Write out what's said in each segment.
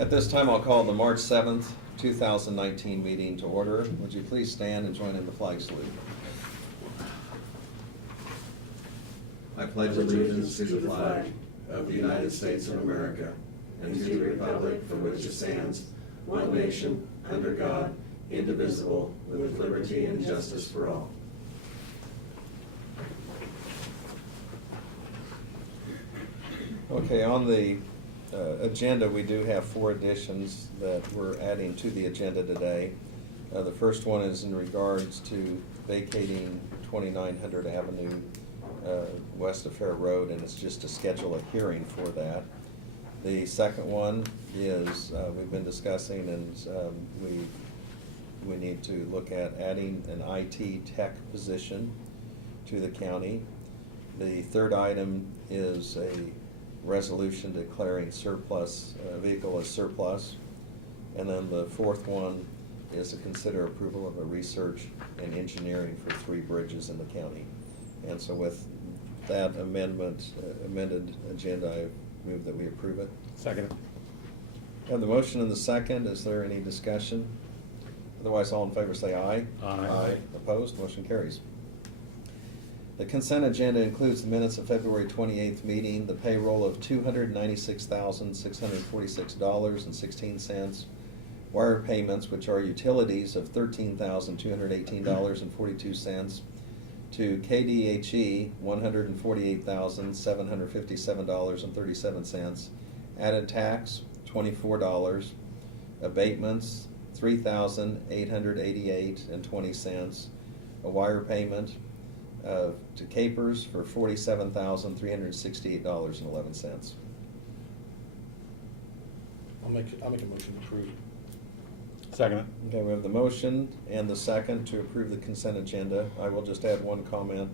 At this time, I'll call the March 7th, 2019 meeting to order. Would you please stand and join in the flag salute? I pledge allegiance to the flag of the United States of America and to the republic for which it stands, one nation, under God, indivisible, with liberty and justice for all. Okay, on the agenda, we do have 4 additions that we're adding to the agenda today. The first one is in regards to vacating 2900 Avenue west of Fair Road, and it's just to schedule a hearing for that. The second one is we've been discussing, and we need to look at adding an IT tech position to the county. The third item is a resolution declaring surplus vehicle as surplus. And then the fourth one is to consider approval of a research and engineering for 3 bridges in the county. And so with that amended agenda, I move that we approve it. Second. Have the motion and the second. Is there any discussion? Otherwise, all in favor say aye. Aye. Opposed? Motion carries. The consent agenda includes the minutes of February 28th meeting, the payroll of $296,646.16, wire payments, which are utilities, of $13,218.42, to KDHE, $148,757.37, added tax, $24, abatements, $3,888.20, a wire payment to Capers for $47,368.11. I'll make a motion to approve. Second. Okay, we have the motion and the second to approve the consent agenda. I will just add one comment.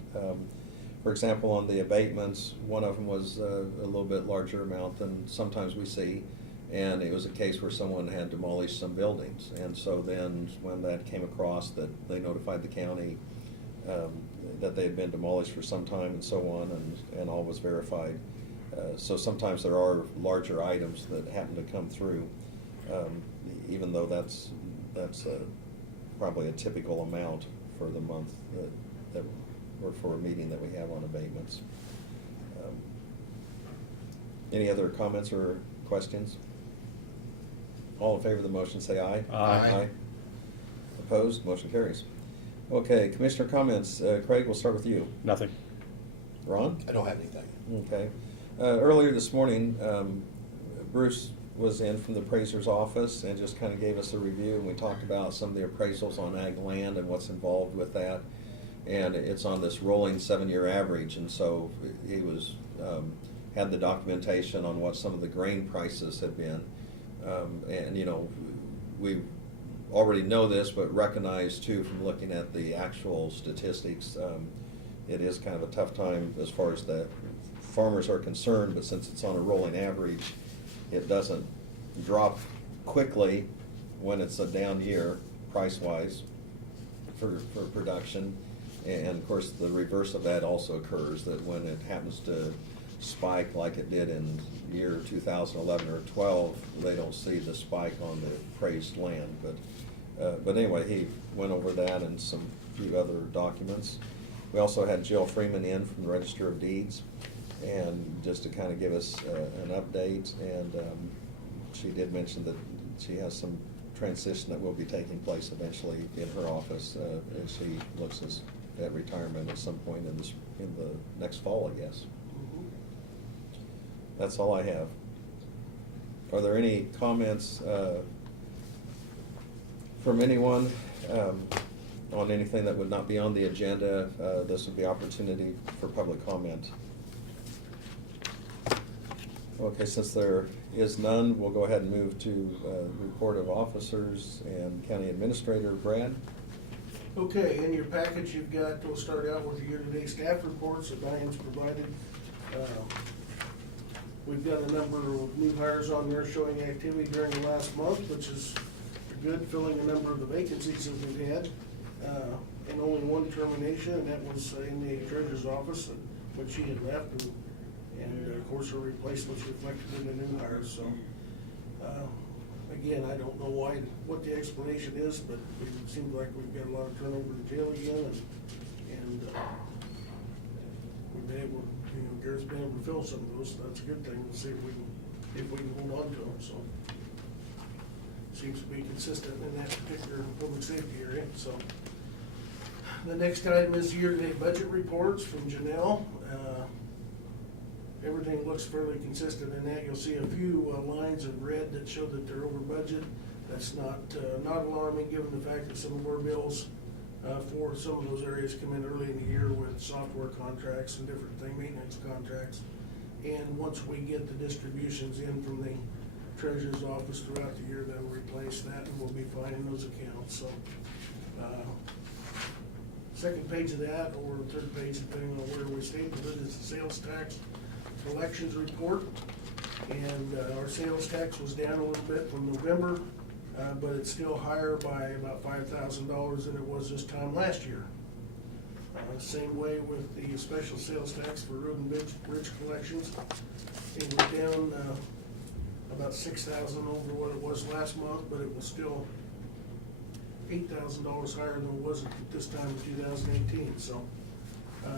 For example, on the abatements, one of them was a little bit larger amount than sometimes we see, and it was a case where someone had demolished some buildings. And so then when that came across, that they notified the county that they had been demolished for some time and so on, and all was verified. So sometimes there are larger items that happen to come through, even though that's probably a typical amount for the month that or for a meeting that we have on abatements. Any other comments or questions? All in favor of the motion say aye. Aye. Opposed? Motion carries. Okay, Commissioner comments. Craig, we'll start with you. Nothing. Ron? I don't have anything. Okay. Earlier this morning, Bruce was in from the appraiser's office and just kind of gave us a review, and we talked about some of the appraisals on ag land and what's involved with that. And it's on this rolling 7-year average, and so he was had the documentation on what some of the grain prices had been. And you know, we already know this, but recognize too from looking at the actual statistics, it is kind of a tough time as far as the farmers are concerned, but since it's on a rolling average, it doesn't drop quickly when it's a down year price-wise for production. And of course, the reverse of that also occurs, that when it happens to spike like it did in year 2011 or 12, they don't see the spike on the appraised land. But anyway, he went over that and some few other documents. We also had Jill Freeman in from the Register of Deeds, and just to kind of give us an update. And she did mention that she has some transition that will be taking place eventually in her office as she looks at retirement at some point in the next fall, I guess. That's all I have. Are there any comments from anyone on anything that would not be on the agenda? This would be opportunity for public comment. Okay, since there is none, we'll go ahead and move to report of officers and county administrator. Brad? Okay, in your package you've got, we'll start out with the year-to-date staff reports that Diane's provided. We've got a number of new hires on there showing activity during the last month, which is good, filling a number of the vacancies that we've had. And only one termination, and that was in the treasurer's office when she had left. And of course her replacement's reflected in the new hires. So Again, I don't know what the explanation is, but it seems like we've got a lot of turnover in jail again, and we've been able, Garrett's been able to fill some of those, so that's a good thing. We'll see if we can hold on to them, so. Seems to be consistent in that particular public safety area, so. The next item is year-to-date budget reports from Janelle. Everything looks fairly consistent in that. You'll see a few lines of red that show that they're over budget. That's not alarming, given the fact that some of our bills for some of those areas come in early in the year with software contracts and different thing, maintenance contracts. And once we get the distributions in from the treasurer's office throughout the year, that'll replace that, and we'll be fine in those accounts, so. Second page of that, or third page, depending on where we stapled it, is the sales tax collections report. And our sales tax was down a little bit from November, but it's still higher by about $5,000 than it was this time last year. Same way with the special sales tax for road and bridge collections. It was down about $6,000 over what it was last month, but it was still $8,000 higher than it was at this time in 2018. So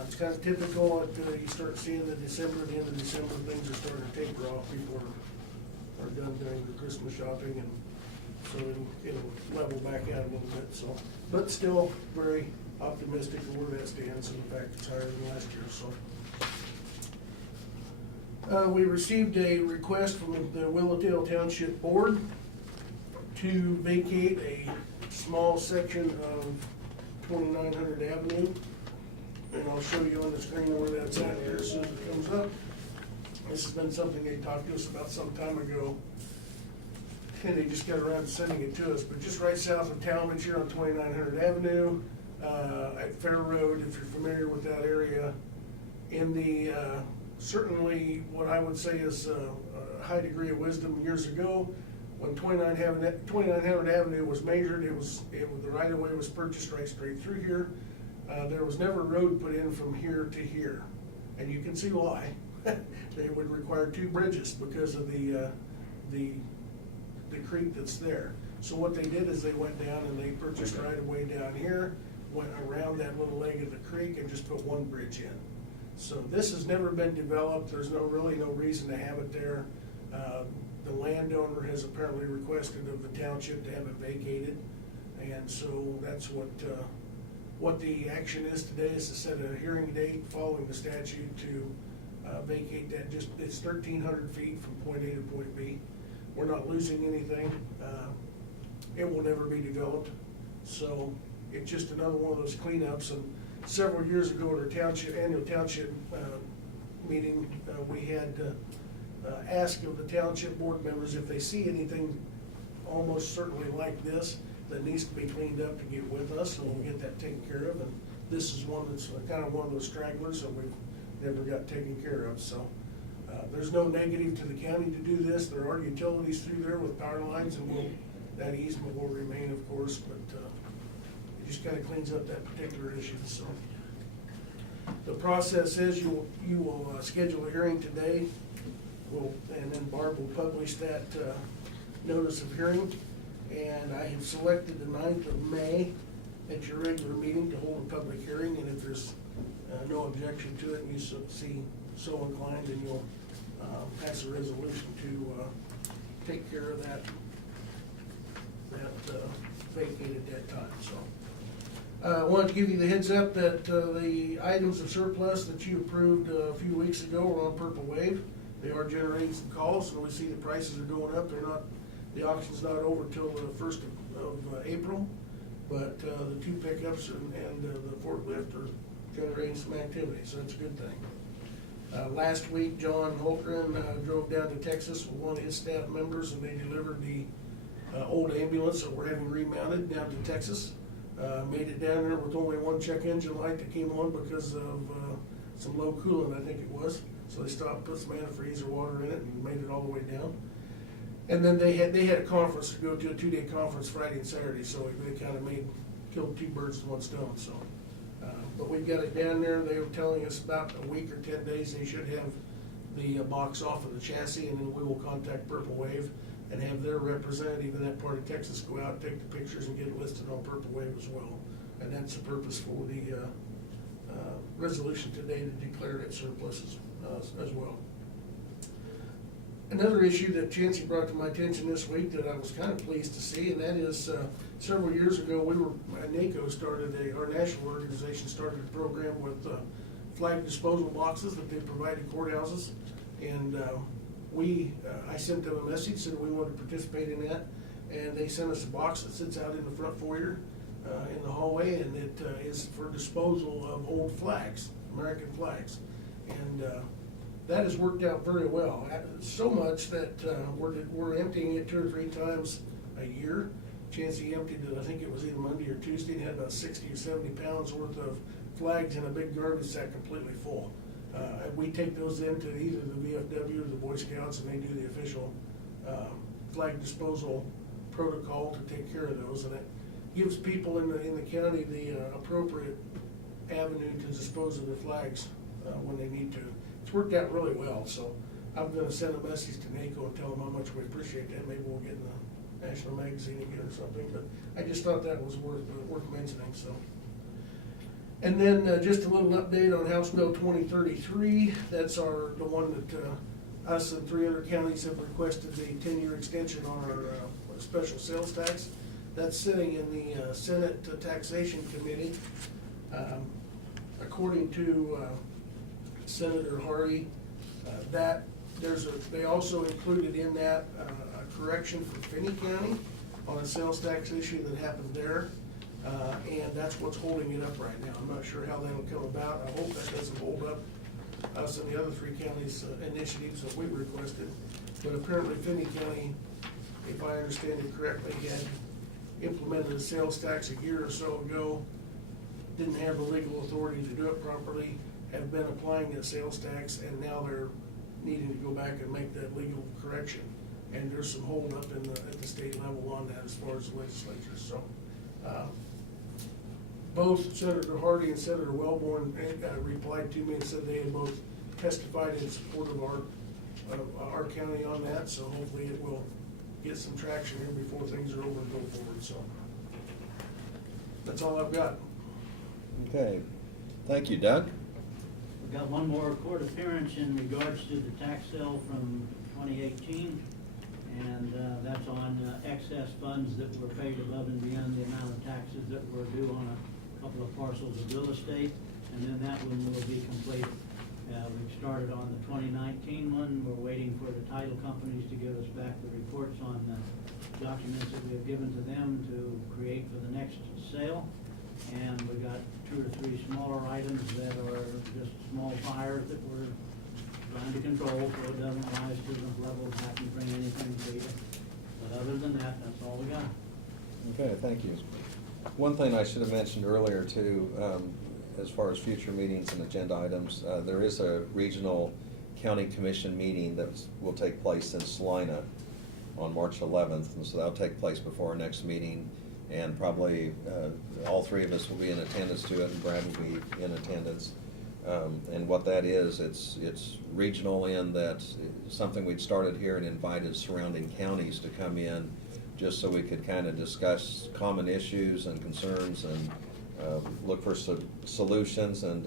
it's kind of typical that you start seeing that December, at the end of December, things are starting to taper off. People are done doing the Christmas shopping, and so it'll level back out a little bit. So, but still very optimistic of where that stands, and the fact it's higher than last year. So we received a request from the Willowdale Township Board to vacate a small section of 2900 Avenue. And I'll show you on the screen where that's at here as soon as it comes up. This has been something they talked to us about some time ago, and they just got around to sending it to us. But just right south of Talmadge here on 2900 Avenue, at Fair Road, if you're familiar with that area, in the certainly what I would say is a high degree of wisdom years ago, when 2900 Avenue was measured, the right of way was purchased right straight through here. There was never a road put in from here to here, and you can see why. They would require 2 bridges because of the creek that's there. So what they did is they went down and they purchased right of way down here, went around that little leg of the creek, and just put 1 bridge in. So this has never been developed. There's really no reason to have it there. The landowner has apparently requested of the township to have it vacated, and so that's what the action is today, is to set a hearing date following the statute to vacate that. It's 1,300 feet from point A to point B. We're not losing anything. It will never be developed, so it's just another one of those cleanups. And several years ago at our annual township meeting, we had asked of the township board members if they see anything almost certainly like this that needs to be cleaned up, to get with us, and we'll get that taken care of. And this is one that's kind of one of those stragglers that we've never got taken care of. So there's no negative to the county to do this. There are utilities through there with power lines, and that easement will remain, of course, but it just kind of cleans up that particular issue. So the process is you will schedule a hearing today, and then Barb will publish that notice of hearing. And I have selected the 9th of May at your regular meeting to hold a public hearing, and if there's no objection to it, and you see so inclined, then you'll pass a resolution to take care of that vacate at that time. So I wanted to give you the heads up that the items of surplus that you approved a few weeks ago are on Purple Wave. They are generating some calls, so we see the prices are going up. The auction's not over till the 1st of April, but the 2 pickups and the forklift are generating some activity, so that's a good thing. Last week, John Holgren drove down to Texas with one of his staff members, and they delivered the old ambulance that we're having remounted down to Texas. Made it down there with only 1 check engine light that came on because of some low coolant, I think it was. So they stopped, put some antifreeze or water in it, and made it all the way down. And then they had a conference to go to, a 2-day conference Friday and Saturday, so they kind of killed 2 birds with 1 stone. So, but we've got it down there. They were telling us about a week or 10 days they should have the box off of the chassis, and then we will contact Purple Wave. and have their representative in that part of Texas go out, take the pictures, and get it listed on Purple Wave as well. And that's the purpose for the resolution today to declare it surplus as well. Another issue that Chancey brought to my attention this week that I was kind of pleased to see, and that is several years ago, NACO started our national organization started a program with flag disposal boxes that they provided courthouses. And I sent them a message, said we wanted to participate in that. And they sent us a box that sits out in the front foyer in the hallway, and it is for disposal of old flags, American flags. And that has worked out very well. So much that we're emptying it 2 or 3 times a year. Chancey emptied it, I think it was either Monday or Tuesday, and had about 60 or 70 pounds worth of flags in a big garbage sack completely full. We take those into either the VFW or the Boy Scouts, and they do the official flag disposal protocol to take care of those. And it gives people in the county the appropriate avenue to dispose of their flags when they need to. It's worked out really well, so I'm gonna send a message to NACO and tell them how much we appreciate that. Maybe we'll get in the national magazine again or something, but I just thought that was worth mentioning, so. And then just a little update on House Bill 2033. That's the one that us and 3 other counties have requested the 10-year extension on our special sales tax. That's sitting in the Senate Taxation Committee. According to Senator Hardy, they also included in that a correction for Finney County on a sales tax issue that happened there. And that's what's holding it up right now. I'm not sure how that'll come about. I hope that doesn't hold up us and the other 3 counties' initiatives that we requested. But apparently Finney County, if I understand it correctly, had implemented a sales tax a year or so ago, didn't have the legal authority to do it properly, have been applying that sales tax, and now they're needing to go back and make that legal correction. And there's some hold up at the state level on that as far as the legislature. So both Senator Hardy and Senator Wellborn replied to me and said they had both testified in support of our county on that. So hopefully it will get some traction here before things are over and go forward. So that's all I've got. Okay, thank you, Doug. We've got one more court appearance in regards to the tax sale from 2018, and that's on excess funds that were paid above and beyond the amount of taxes that were due on a couple of parcels of real estate, and then that one will be completed. We've started on the 2019 one. We're waiting for the title companies to give us back the reports on the documents that we have given to them to create for the next sale. And we got 2 or 3 smaller items that are just small fires that we're trying to control so it doesn't rise to the level of having to bring anything to you. But other than that, that's all we got. Okay, thank you. One thing I should have mentioned earlier too, as far as future meetings and agenda items, there is a regional county commission meeting that will take place in Salina on March 11th, and so that'll take place before our next meeting, and probably all 3 of us will be in attendance to it, and Brad will be in attendance. And what that is, it's regional in that something we'd started here and invited surrounding counties to come in just so we could kind of discuss common issues and concerns and look for solutions. And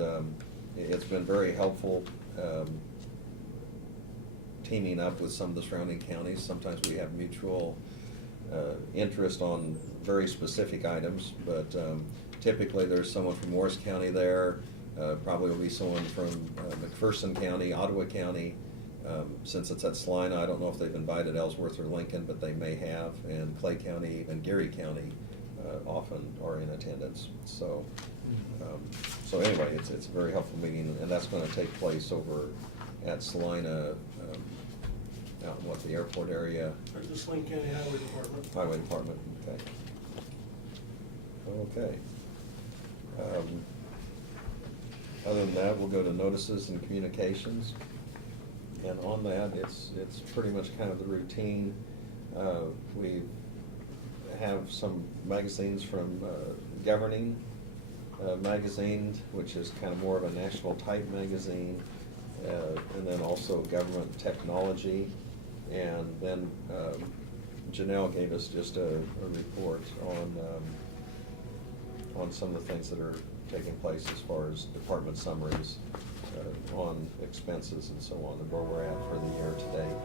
it's been very helpful teaming up with some of the surrounding counties. Sometimes we have mutual interest on very specific items, but typically there's someone from Morris County there. Probably will be someone from McPherson County, Ottawa County. Since it's at Salina, I don't know if they've invited Ellsworth or Lincoln, but they may have. And Clay County and Geary County often are in attendance. So, anyway, it's a very helpful meeting, and that's going to take place over at Salina, out in the airport area? At the Sling County Highway Department. Highway Department, okay. Okay. Other than that, we'll go to notices and communications. And on that, it's pretty much kind of the routine. We have some magazines from Governing Magazine, which is kind of more of a national type magazine, and then also Government Technology. And then Janelle gave us just a report on some of the things that are taking place as far as department summaries, on expenses and so on, and where we're at for the year to date.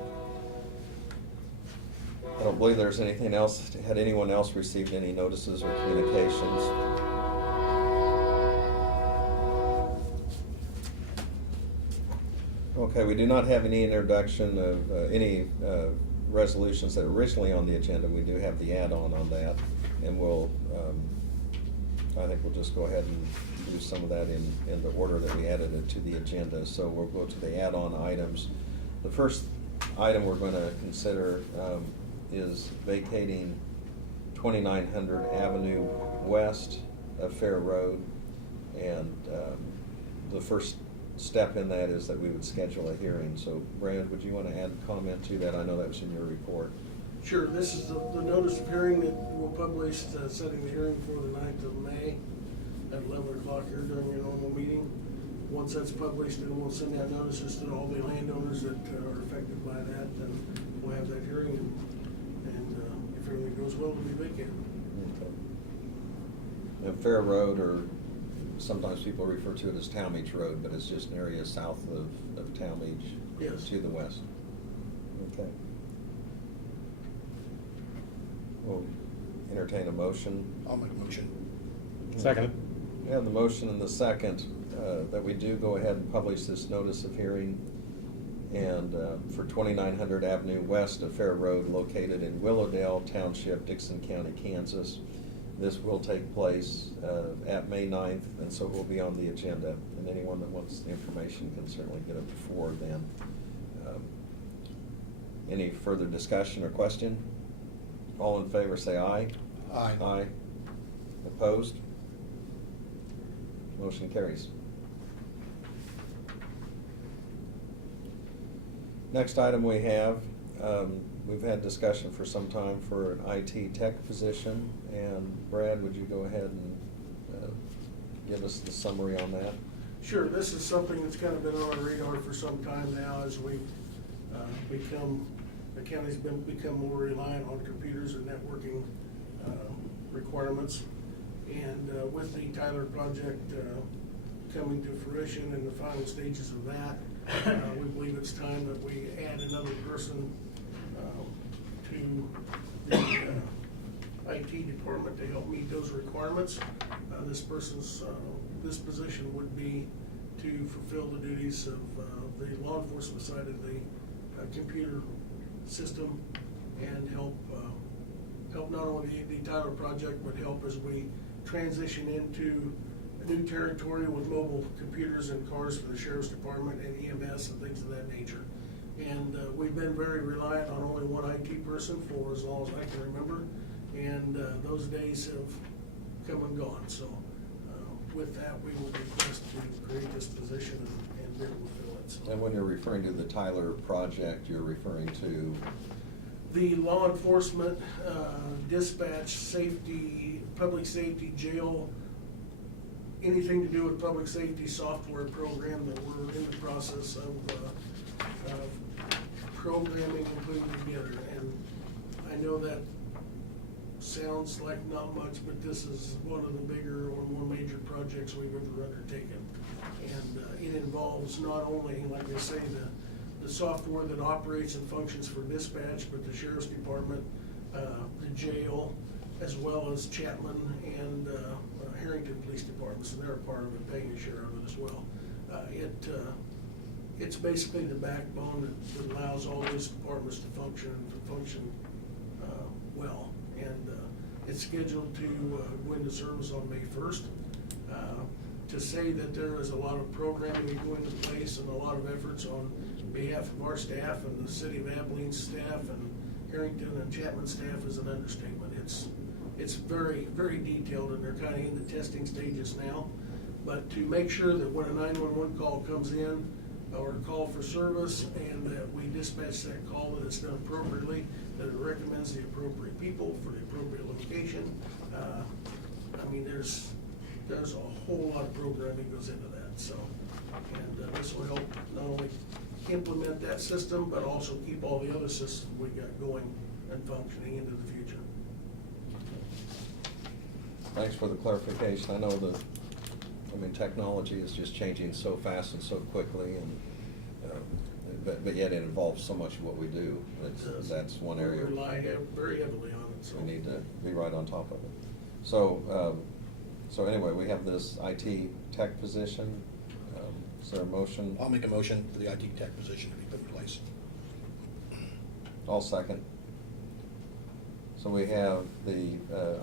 I don't believe there's anything else. Had anyone else received any notices or communications? Okay, we do not have any introduction of any resolutions that are originally on the agenda. We do have the add-on on that, and we'll, I think we'll just go ahead and do some of that in the order that we added it to the agenda. So we'll go to the add-on items. The first item we're going to consider is vacating 2900 Avenue West of Fair Road. And the first step in that is that we would schedule a hearing. So Brad, would you want to add comment to that? I know that was in your report. Sure, this is the notice of hearing that we'll publish, setting the hearing for the 9th of May at 11 o'clock here during your normal meeting. Once that's published, then we'll send out notices to all the landowners that are affected by that, and we'll have that hearing, and if everything goes well, it'll be vacated. Okay. And Fair Road, or sometimes people refer to it as Talmadge Road, but it's just an area south of Talmadge. Yes. To the west. Okay. We'll entertain a motion. I'll make a motion. Second. We have the motion and the second that we do go ahead and publish this notice of hearing, and for 2900 Avenue West of Fair Road, located in Willowdale Township, Dixon County, Kansas. This will take place at May 9th, and so will be on the agenda. And anyone that wants the information can certainly get it before then. Any further discussion or question? All in favor say aye. Aye. Aye. Opposed? Motion carries. Next item we have, we've had discussion for some time for an IT tech position, and Brad, would you go ahead and give us the summary on that? Sure, this is something that's kind of been on our radar for some time now as we've the county's become more reliant on computers and networking requirements. And with the Tyler project coming to fruition in the final stages of that, we believe it's time that we add another person to the IT department to help meet those requirements. This position would be to fulfill the duties of the law enforcement side of the computer system, and help not only the Tyler project, but help as we transition into a new territory with mobile computers and cars for the sheriff's department and EMS and things of that nature. And we've been very reliant on only one IT person for as long as I can remember, and those days have come and gone. So with that, we will request to create this position and be able to fill it. So And when you're referring to the Tyler project, you're referring to? the law enforcement, dispatch, safety, public safety, jail, anything to do with public safety software program that we're in the process of programming and putting together. And I know that sounds like not much, but this is one of the bigger or more major projects we've ever undertaken. And it involves not only, like I say, the software that operates and functions for dispatch, but the sheriff's department, the jail, as well as Chapman and Harrington Police Departments, and they're a part of it, paying a share of it as well. It's basically the backbone that allows all those departments to function well. And it's scheduled to go into service on May 1st. To say that there is a lot of programming going into place and a lot of efforts on behalf of our staff and the city of Abilene's staff and Harrington and Chapman staff is an understatement. It's very, very detailed, and they're kind of in the testing stages now. But to make sure that when a 911 call comes in, or a call for service, and that we dispatch that call, that it's done appropriately, that it recommends the appropriate people for the appropriate location. I mean, there's a whole lot of programming goes into that. So, and this will help not only implement that system, but also keep all the other systems we got going and functioning into the future. Thanks for the clarification. I know technology is just changing so fast and so quickly, and, but yet it involves so much of what we do. That's one area. We rely very heavily on it, so. We need to be right on top of it. So, so anyway, we have this IT tech position. Is there a motion? I'll make a motion for the IT tech position to be put in place. I'll second. So we have the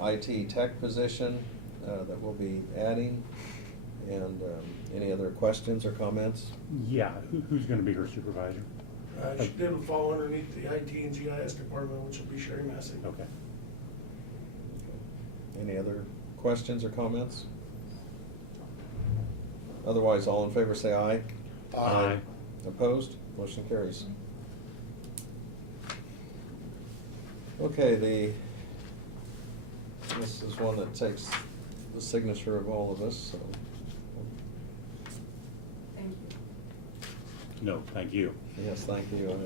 IT tech position that we'll be adding. And any other questions or comments? Yeah, who's gonna be her supervisor? It'll fall underneath the IT and GIS department, which will be Sherry Massey. Okay. Any other questions or comments? Otherwise, all in favor say aye. Aye. Opposed? Motion carries. Okay, this is one that takes the signature of all of us, so. Thank you. No, thank you. Yes, thank you.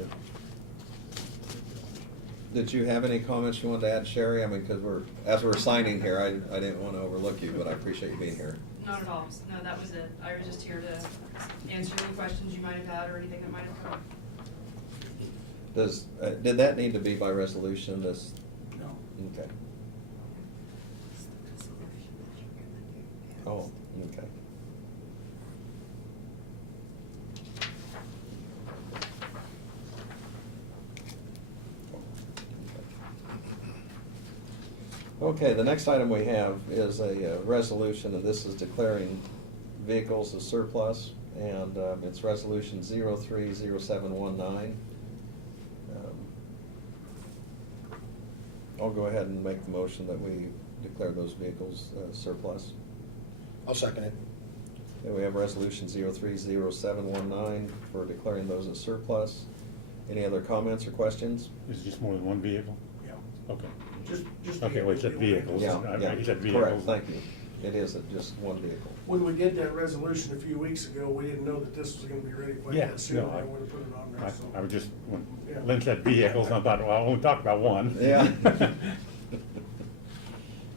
Did you have any comments you wanted to add, Sherry? I mean, because as we're signing here, I didn't want to overlook you, but I appreciate you being here. Not at all. No, that was it. I was just here to answer any questions you might have had or anything that might have come up. Did that need to be by resolution, this? No. Okay. Oh, okay. Okay, the next item we have is a resolution, and this is declaring vehicles as surplus, and it's resolution 030719. I'll go ahead and make the motion that we declare those vehicles surplus. I'll second it. Okay, we have resolution 030719 for declaring those as surplus. Any other comments or questions? Is it just more than one vehicle? Yeah. Okay. Just. Okay, well, you said vehicles. Yeah, yeah, You said correct, vehicles. thank you. It is just one vehicle. When we did that resolution a few weeks ago, we didn't know that this was gonna be ready quite Yeah, that soon. no, I I- would've put it on there, so. I was just, when Yeah. Lynn said vehicles, I thought, well, I only talked about one. Yeah.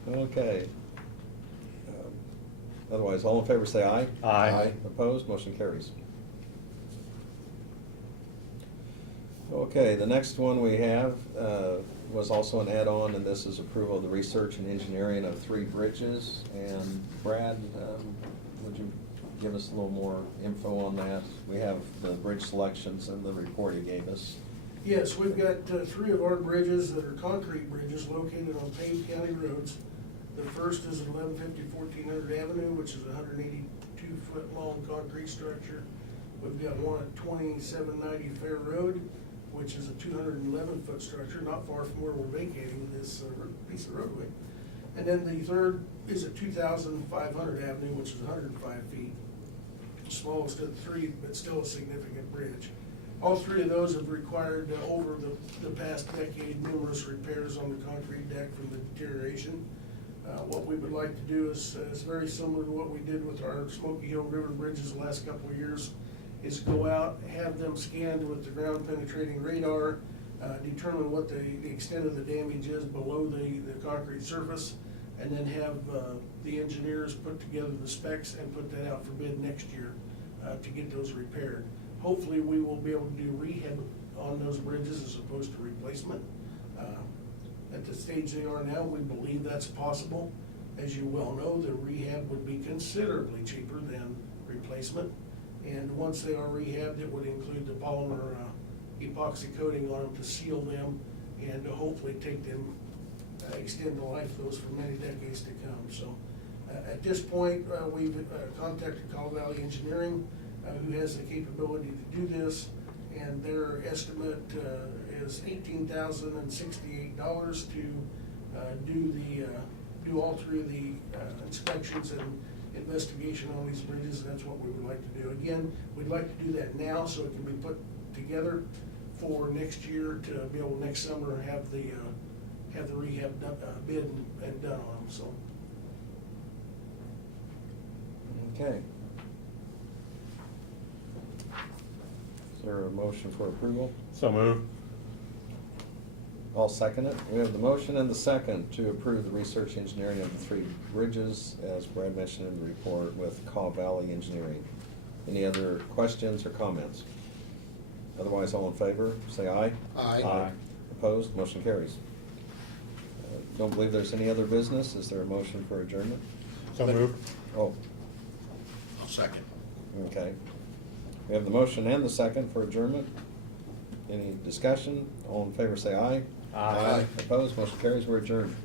Okay. Otherwise, all in favor say aye. Aye. Opposed, motion carries. Okay, the next one we have was also an add-on, and this is approval of the research and engineering of 3 bridges. And Brad, would you give us a little more info on that? We have the bridge selections and the report he gave us. Yes, we've got 3 of our bridges that are concrete bridges located on paved county roads. The first is at 1150 1400 Avenue, which is a 182-foot long concrete structure. We've got one at 2790 Fair Road, which is a 211-foot structure, not far from where we're vacating this piece of roadway. And then the third is at 2500 Avenue, which is 105 feet. Smallest of the 3, but still a significant bridge. All 3 of those have required, over the past decade, numerous repairs on the concrete deck from the deterioration. What we would like to do is very similar to what we did with our Smoky Hill River bridges the last couple of years, is go out, have them scanned with the ground penetrating radar, determine what the extent of the damage is below the concrete surface, and then have the engineers put together the specs and put that out for bid next year to get those repaired. Hopefully, we will be able to do rehab on those bridges as opposed to replacement. At the stage they are now, we believe that's possible. As you well know, the rehab would be considerably cheaper than replacement. And once they are rehabbed, it would include the polymer epoxy coating on them to seal them and to hopefully take them, extend the life of those for many decades to come. So at this point, we've contacted Call Valley Engineering, who has the capability to do this, and their estimate is $18,068 to do all 3 of the inspections and investigation on these bridges, and that's what we would like to do. Again, we'd like to do that now so it can be put together for next year to be able next summer have the rehab bid and done on them. So. Okay. Is there a motion for approval? So moved. I'll second it. We have the motion and the second to approve the research engineering of the 3 bridges, as Brad mentioned in the report, with Caw Valley Engineering. Any other questions or comments? Otherwise, all in favor, say aye. Aye. Opposed, motion carries. Don't believe there's any other business. Is there a motion for adjournment? So moved. Oh, I'll second. okay. We have the motion and the second for adjournment. Any discussion? All in favor, say aye. Aye. Opposed, motion carries, we're adjourned.